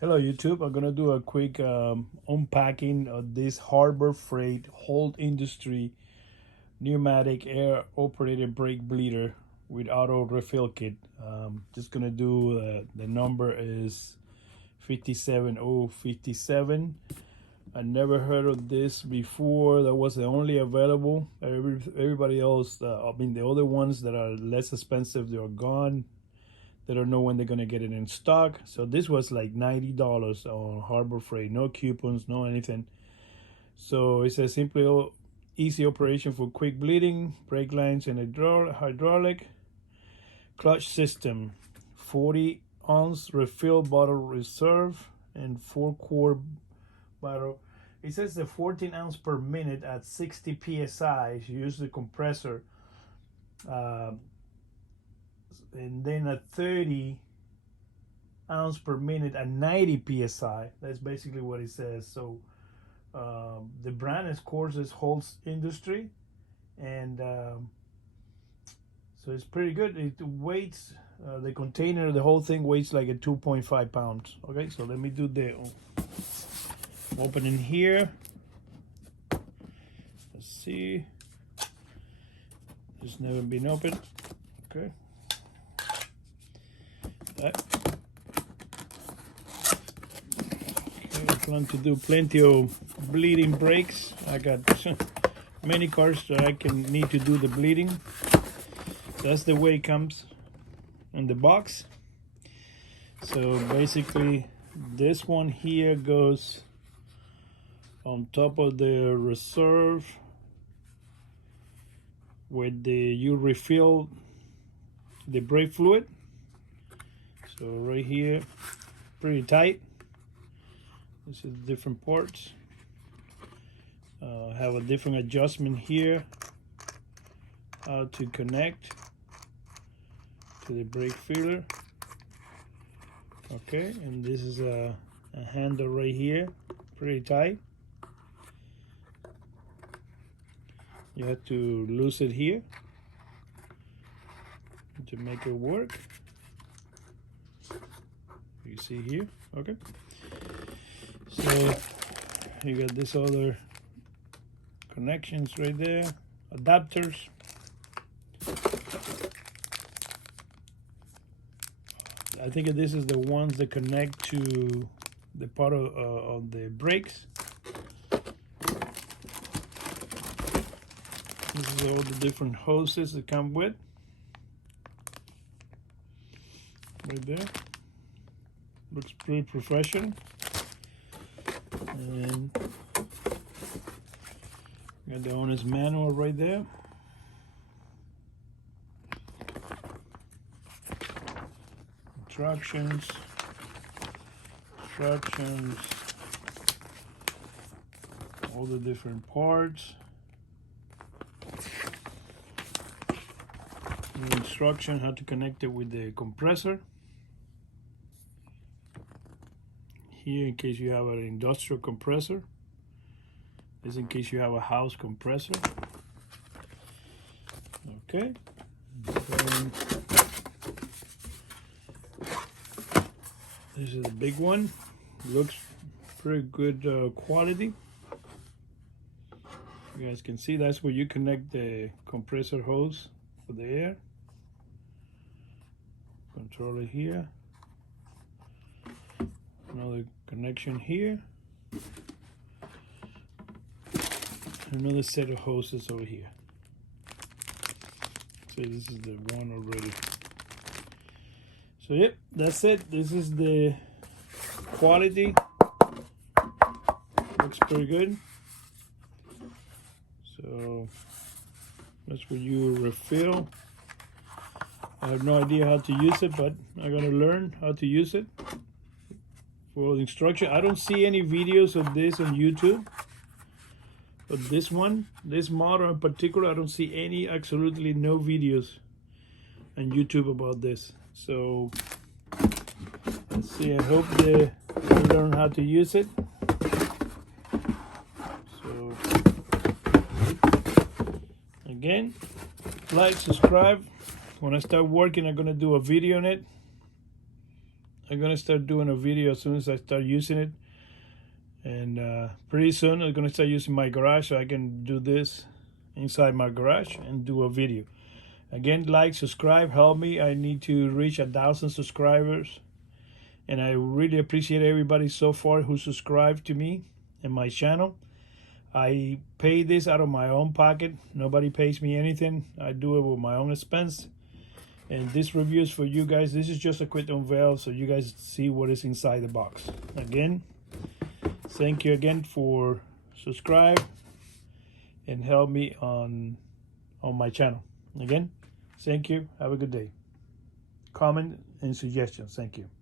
Hello YouTube, I'm gonna do a quick unpacking of this Harbor Freight Holt Industry pneumatic air operated brake bleeder with auto refill kit. Just gonna do the number is 57057. I never heard of this before. That was the only available. Everybody else, the other ones that are less expensive, they're gone. They don't know when they're gonna get it in stock. So this was like $90 on Harbor Freight. No coupons, no anything. So it's a simple, easy operation for quick bleeding, brake lines and hydraulic. Clutch system, 40-ounce refill bottle reserve and 4-quart bottle. It says the 14 ounce per minute at 60 psi. You use the compressor. And then a 30 ounce per minute at 90 psi. That's basically what it says. So the brand, of course, is Holt Industry, and so it's pretty good. It weighs the container, the whole thing weighs like a 2.5 pounds. Okay, so let me do the opening here. Let's see. It's never been opened. Okay. Okay, I plan to do plenty of bleeding brakes. I got many cars that I can need to do the bleeding. That's the way it comes in the box. So basically this one here goes on top of the reserve with you refill the brake fluid. So right here, pretty tight. This is different parts. Have a different adjustment here, how to connect to the brake filler. Okay, and this is a handle right here, pretty tight. You have to loose it here to make it work. You see here, okay. So you got this other connections right there, adapters. I think this is the ones that connect to the part of the brakes. This is all the different hoses that come with. Right there. Looks pretty professional. And got the owner's manual right there. Instructions. All the different parts. The instruction how to connect it with the compressor. Here, in case you have an industrial compressor. This in case you have a house compressor. Okay. And this is the big one. Looks pretty good quality. You guys can see that's where you connect the compressor hose for the air. Controller here. Another connection here. Another set of hoses over here. So this is the one already. So yep, that's it. This is the quality. Looks pretty good. So that's where you refill. I have no idea how to use it, but I'm gonna learn how to use it. For the instruction, I don't see any videos of this on YouTube. But this one, this model in particular, I don't see any, absolutely no videos on YouTube about this. So let's see, I hope they learn how to use it. So again, like, subscribe. When I start working, I'm gonna do a video on it, I'm gonna start doing a video as soon as I start using it, and pretty soon I'm gonna start using my garage so I can do this inside my garage and do a video. Again, like, subscribe, help me. I need to reach 1,000 subscribers, and I really appreciate everybody so far who subscribed to me and my channel. I pay this out of my own pocket. Nobody pays me anything. I do it with my own expense. And this review is for you guys. This is just a quick unveil so you guys see what is inside the box. Again, thank you again for subscribe and help me on my channel. Again, thank you. Have a good day. Comment and suggestions. Thank you.